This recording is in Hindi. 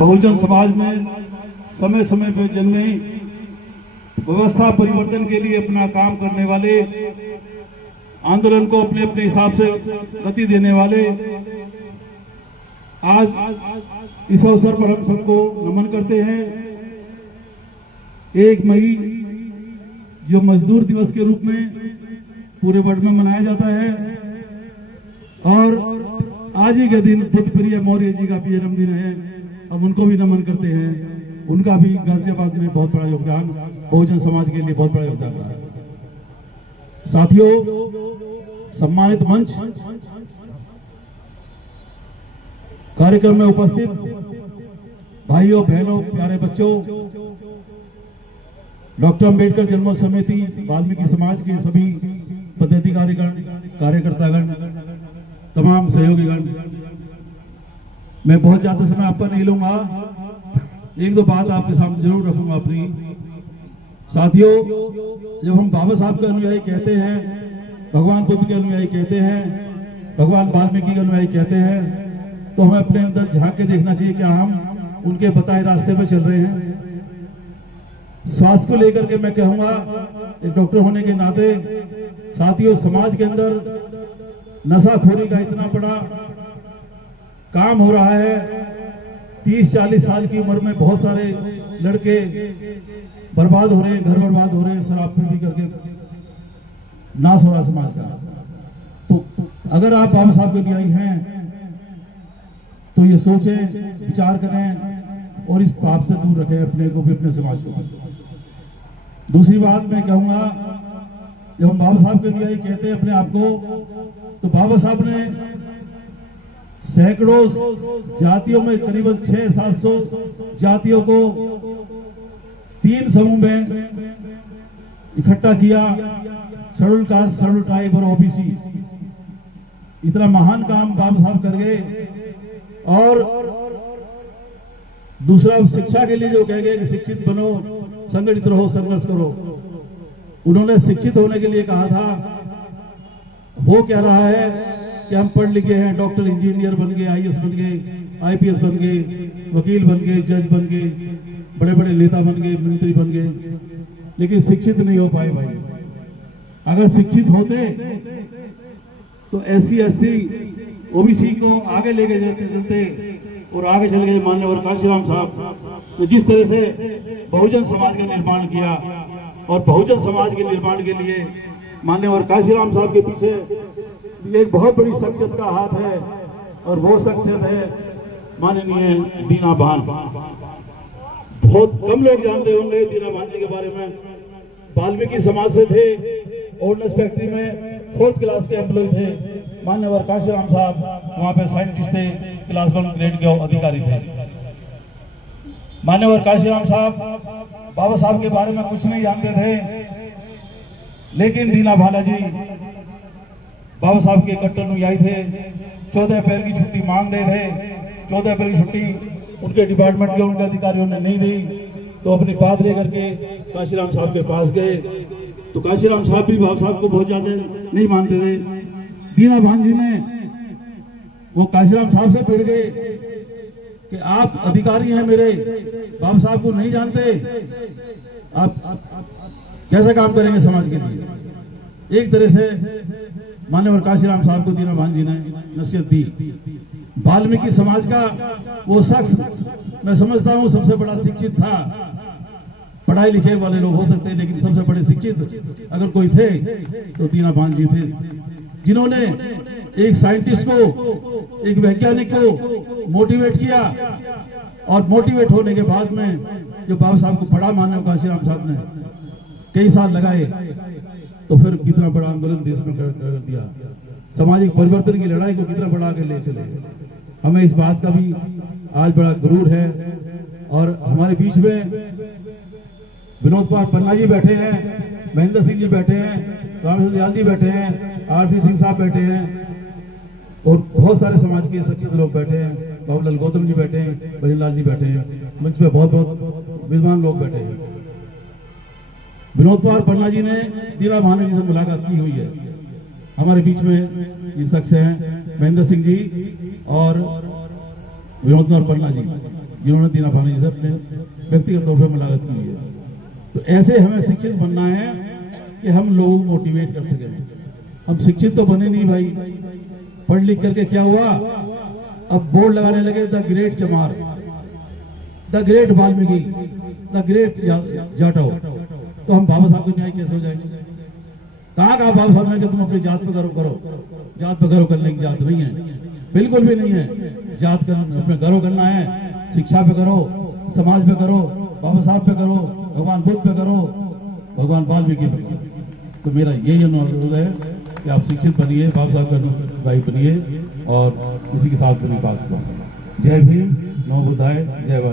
बहुजन समाज में समय समय पर जन्मी व्यवस्था परिवर्तन के लिए अपना काम करने वाले, आंदोलन को अपने अपने हिसाब से गति देने वाले, आज इस अवसर पर हम सबको नमन करते हैं। 1 मई जो मजदूर दिवस के रूप में पूरे वर्ल्ड में मनाया जाता है और आज ही के दिन बुद्ध प्रिय मौर्य जी का भी जन्मदिन है, हम उनको भी नमन करते हैं। उनका भी गाजियाबाद में बहुत बड़ा योगदान, बहुजन समाज के लिए बहुत बड़ा योगदान रहा है। साथियों, सम्मानित मंच, कार्यक्रम में उपस्थित भाइयों बहनों प्यारे बच्चों, डॉक्टर अंबेडकर जनमोत्सव समिति, वाल्मीकि समाज के सभी पदाधिकारीगण, कार्यकर्तागण, तमाम सहयोगीगण, मैं बहुत ज्यादा समय आपका नहीं लूंगा। 1-2 बात आपके सामने जरूर रखूंगा अपनी। साथियों, जब हम बाबा साहब के अनुयायी कहते हैं, भगवान बुद्ध के अनुयायी कहते हैं, भगवान वाल्मीकि के अनुयायी कहते हैं, तो हमें अपने अंदर झांक के देखना चाहिए क्या हम उनके बताए रास्ते पर चल रहे हैं। स्वास्थ्य को लेकर के मैं कहूंगा, एक डॉक्टर होने के नाते, साथियों, समाज के अंदर नशाखोरी का इतना बड़ा काम हो रहा है। 30-40 साल की उम्र में बहुत सारे लड़के बर्बाद हो रहे हैं, घर बर्बाद हो रहे हैं, शराब पी करके नाश हो रहा समाज का। तो अगर आप बाबा साहब के अनुयायी हैं तो ये सोचें, विचार करें और इस पाप से दूर रखें अपने को भी, अपने समाज को। दूसरी बात मैं कहूंगा, जब हम बाबा साहब के अनुयायी कहते हैं अपने आप को, तो बाबा साहब ने सैकड़ों जातियों में करीबन 600-700 जातियों को 3 समूह में इकट्ठा किया, शेड्यूल कास्ट, शेड्यूल ट्राइब और ओबीसी। इतना महान काम बाबा साहब कर गए। और दूसरा, शिक्षा के लिए जो कह गए कि शिक्षित बनो, संगठित रहो, संघर्ष करो, उन्होंने शिक्षित होने के लिए कहा था। वो कह रहा है कि हम पढ़ लिखे हैं, डॉक्टर इंजीनियर बन गए, आईएएस बन गए, आईपीएस बन गए, वकील बन गए, जज बन गए, बड़े बड़े नेता बन गए, मंत्री बन गए, लेकिन शिक्षित नहीं हो पाए भाई। अगर शिक्षित होते तो SC ST ओबीसी को आगे लेके चलते और आगे चल गए माननीय काशीराम साहब ने जिस तरह से बहुजन समाज का निर्माण किया, और बहुजन समाज के निर्माण के लिए माननीय काशीराम साहब के पीछे एक बहुत बड़ी शख्सियत का हाथ है, और वो शख्सियत है माननीय दीना भान। बहुत कम लोग जानते होंगे दीना भान जी के बारे में। वाल्मीकि समाज से थे, ऑर्डिनेंस फैक्ट्री में 4th क्लास के एम्प्लॉय थे। माननीय काशीराम साहब वहां पे साइंटिस्ट थे, क्लास 1 ग्रेड के अधिकारी थे। माननीय काशीराम साहब बाबा साहब के बारे में कुछ नहीं जानते थे, लेकिन दीना भाला जी बाबा साहब के कट्टर अनुयायी थे। 14 अप्रैल की छुट्टी मांग रहे थे, 14 अप्रैल की छुट्टी उनके डिपार्टमेंट के उनके अधिकारियों ने नहीं दी, तो अपनी बात लेकर के काशीराम साहब के पास गए। तो काशीराम साहब भी बाबा साहब को बहुत ज्यादा नहीं मानते थे। दीना भान जी ने वो काशीराम साहब से भिड़ गए कि आप अधिकारी हैं मेरे, बाबा साहब को नहीं जानते, आप कैसे काम करेंगे समाज के लिए। एक तरह से माननीय काशीराम साहब को दीना भान जी ने नसीहत दी। वाल्मीकि समाज का वो शख्स, मैं समझता हूँ सबसे बड़ा शिक्षित था। पढ़ाई लिखे वाले लोग हो सकते हैं, लेकिन सबसे बड़े शिक्षित अगर कोई थे तो दीना भान जी थे, जिन्होंने एक साइंटिस्ट को, एक वैज्ञानिक को मोटिवेट किया, और मोटिवेट होने के बाद में जो बाबा साहब को बड़ा माननीय काशीराम साहब ने कई साल लगाए, तो फिर कितना बड़ा आंदोलन देश में कर दिया, सामाजिक परिवर्तन की लड़ाई को कितना बड़ा आगे ले चले। हमें इस बात का भी आज बड़ा गुरूर है। और हमारे बीच में विनोद कुमार पन्ना जी बैठे हैं, महेंद्र सिंह जी बैठे हैं, रामेश्वर दयाल जी बैठे हैं, आरपी सिंह साहब बैठे हैं, और बहुत सारे समाज के शख्सियत लोग बैठे हैं, बाबूलाल गौतम जी बैठे हैं, भजनलाल जी बैठे हैं, मंच पे बहुत बहुत विद्वान लोग बैठे हैं। विनोद कुमार पन्ना जी ने दीना भान जी से मुलाकात की हुई है। हमारे बीच में ये शख्स हैं महेंद्र सिंह जी और विनोद कुमार पन्ना जी। जिन्होंने दीना भाले जी से अपने व्यक्तिगत तौर पर मुलाकात की है। तो ऐसे हमें शिक्षित बनना है कि हम लोगों को मोटिवेट कर सकें। हम शिक्षित तो बने नहीं भाई, पढ़ लिख करके क्या हुआ, अब बोर्ड लगाने लगे द ग्रेट चमार, the great Valmiki, the great Jatav. तो हम बाबा साहब के न्याय कैसे हो जाएंगे? कहा बाबा साहब ने कि तुम अपनी जात पे करो, जात पे गर्व करने की जात नहीं है, बिल्कुल भी नहीं है। जात का अपने गर्व करना है, शिक्षा पे करो, समाज पे करो, बाबा साहब पे करो, भगवान बुद्ध पे करो, भगवान वाल्मीकि पे करो। तो मेरा यही अनुरोध है कि आप शिक्षित बनिए, बाबा साहब का अनुयायी बनिए और इसी के साथ बनी बात को। जय भीम, नमो बुद्धाय, जय भारत।